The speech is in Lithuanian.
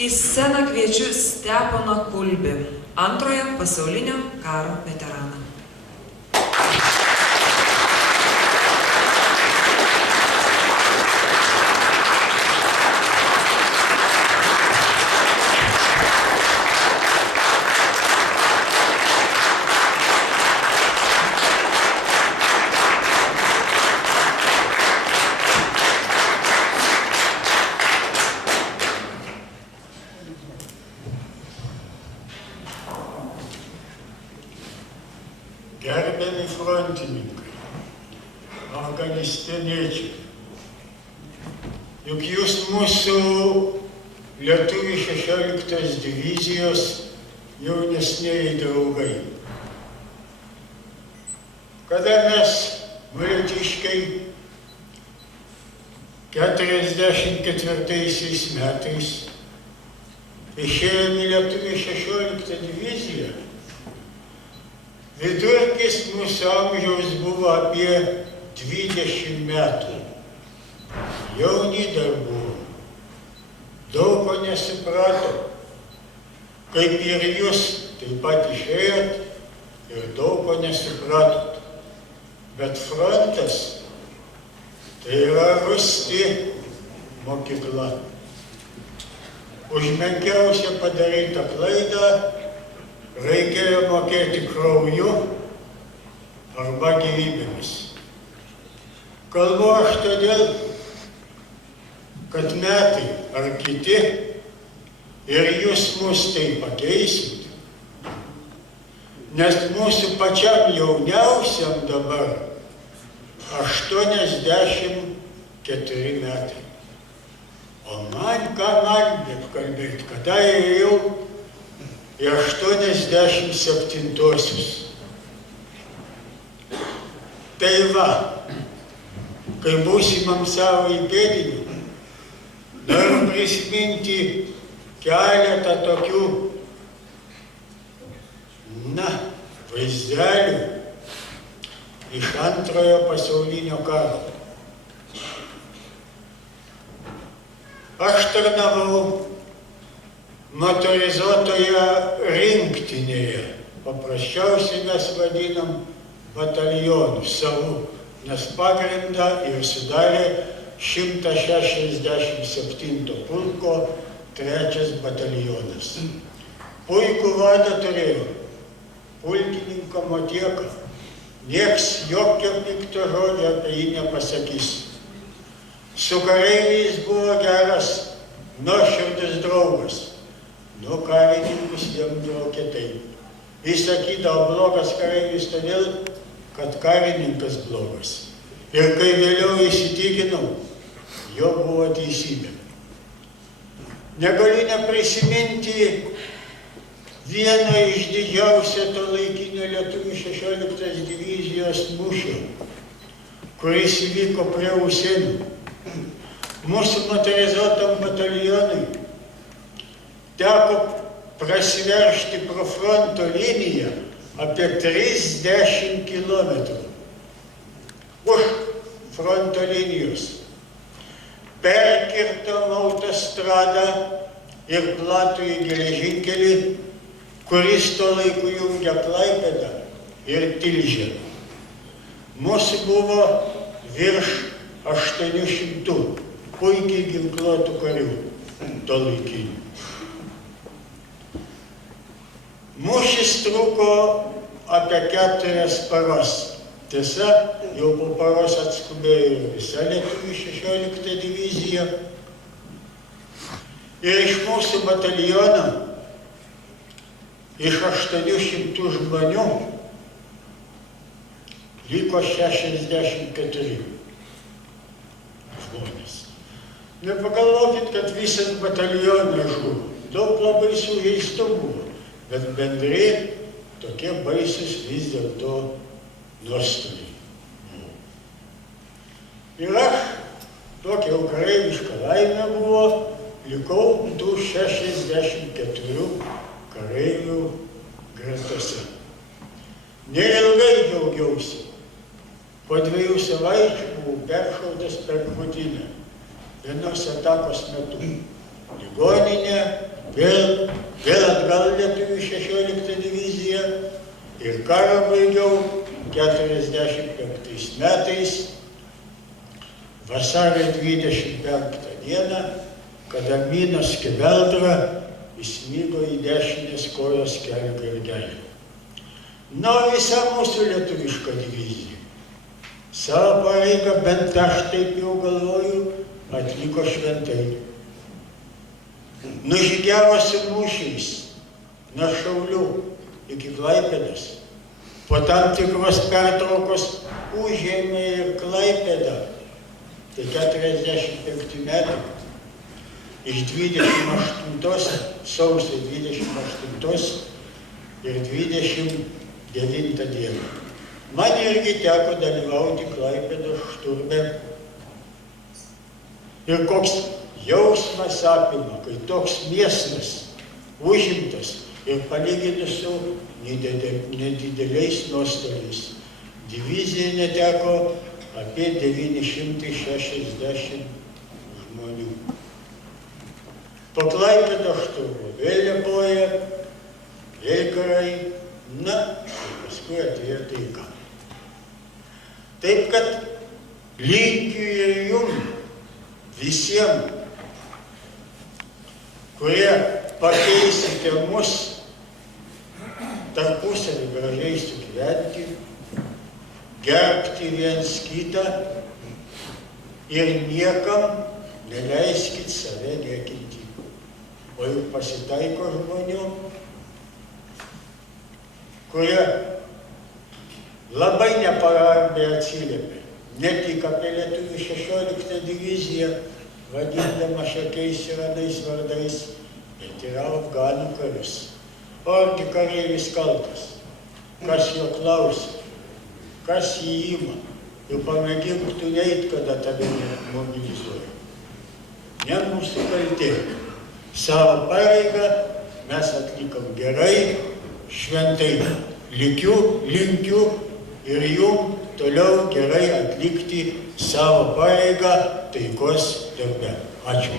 Į sceną kviečiu Steponą Kulbį, Antrojo pasaulinio karo veteraną. Gerbiami frontininkai, afganistaniečiai, juk jūs mūsų Lietuvių 16 divizijos jaunesnieji draugai. Kada mes, molėtiškiai, 44 metais išėjome Lietuvių 16 diviziją, vidurkis mūsų amžiaus buvo apie 20 metų. Jauni dar buvo. Daug ko nesuprato. Kaip ir jūs taip pat išėjot ir daug ko nesupratot. Bet frontas tai yra rūsti mokykla. Už menkiausią padarytą klaidą reikėjo mokėti krauju arba gyvybėmis. Kalbu aš todėl, kad metai ar kiti ir jūs mus tai pakeisit, nes mūsų pačiam jauniausiam dabar 84 metai. O man ką man taip kalbėti, kada ėjau į 87-osius. Tai va, kai būsimam savo įpėdiniu, noriu prisiminti keletą tokių, vaizdelių iš Antrojo pasaulinio karo. Aš tarnavau motorizuotoje rinktinėje. Paprasčiausiai mes vadinam batalionu savo, nes pagrindą ir sudarė 167 pulko 3 batalionas. Puikų vadą turėjo, pulkininką Motieką. Nieks jokio pikto žodžio apie jį nepasakys. Su kareiviais buvo geras, nuoširdus draugas. Nu, karininkus jam buvo kitaip. Jis sakydavo blogas kareivis todėl, kad karininkas blogas. Ir kai vėliau įsitikinau, jo buvo teisybė. Negaliu neprisiminti vieno iš didžiausio to laikinio Lietuvių 16 divizijos mūšio, kuris įvyko prie Usėnų. Mūsų motorizuotam batalionui teko prasiveržti pro fronto liniją apie 30 kilometrų. Už fronto linijos perkirtom autostradą ir platųjį geležinkelį, kuris tuo laiku jungia Klaipėdą ir Tilžę. Mūsų buvo virš 800 puikiai ginkluotų karių tuo laikiniu. Mūšis truko apie 4 paras. Tiesa, jau po paros atskubėjo visa Lietuvių 16 divizija. Ir iš mūsų bataliono, iš 800 žmonių, liko 64 žmonės. Nepagalvokit, kad visas batalionas žuvo. Daug labai sužeistų buvo. Bet bendri tokie baisus vis dėlto nuostoliai. Ir aš, tokia jau kareiviška laimė buvo, likau tų 64 kareivių gretose. Neilgai džiaugiausi. Po 2 savaičių buvau peršautas per krūtinę vienos atakos metu. ligoninę, vėl atgal lietuvių 16 diviziją ir karą baigiau 45 metais, vasario 25 dieną, kada minos skeveldra įsmigo į dešinės kojos kelio gargelį. Na, visa mūsų lietuviška divizija savo pareigą, bent aš taip jau galvoju, atliko šventai. Nužygiavo su mūšiais nuo Šaulių iki Klaipėdos. Po tam tikros pertraukos užėmė ir Klaipėdą. Tai 45 metų. Iš 28, sausio 28 ir 29 dieną. Man irgi teko dalyvauti Klaipėdos šturme. Ir koks jausmas apima, kai toks miestas užimtas ir palyginus su nedideliais nuostoliais. Divizija neteko apie 960 žmonių. Po Klaipėdos šturmo vėl Liepoja, vėl karai, na, ir paskui atėjo taika. Taip kad linkiu ir jums visiems, kurie pakeisite mus tarpusavį gražiai sugyventi, gerbti viens kitą ir niekam neleiskit save niekinti. O juk pasitaiko žmonių, kurie labai nepagarbiai atsiliepia. Ne tik apie lietuvių 16 diviziją, vadindama šiokiais ir anais vardais, bet ir afganų karius. O argi kareivis kaltas? Kas jo klausia? Kas jį ima? Ir pamėgink tu neit, kada tave mobilizuoja. Ne mūsų kaltė. Savo pareigą mes atlikom gerai, šventai. Linkiu ir jum toliau gerai atlikti savo pareigą taikos darbe. Ačiū.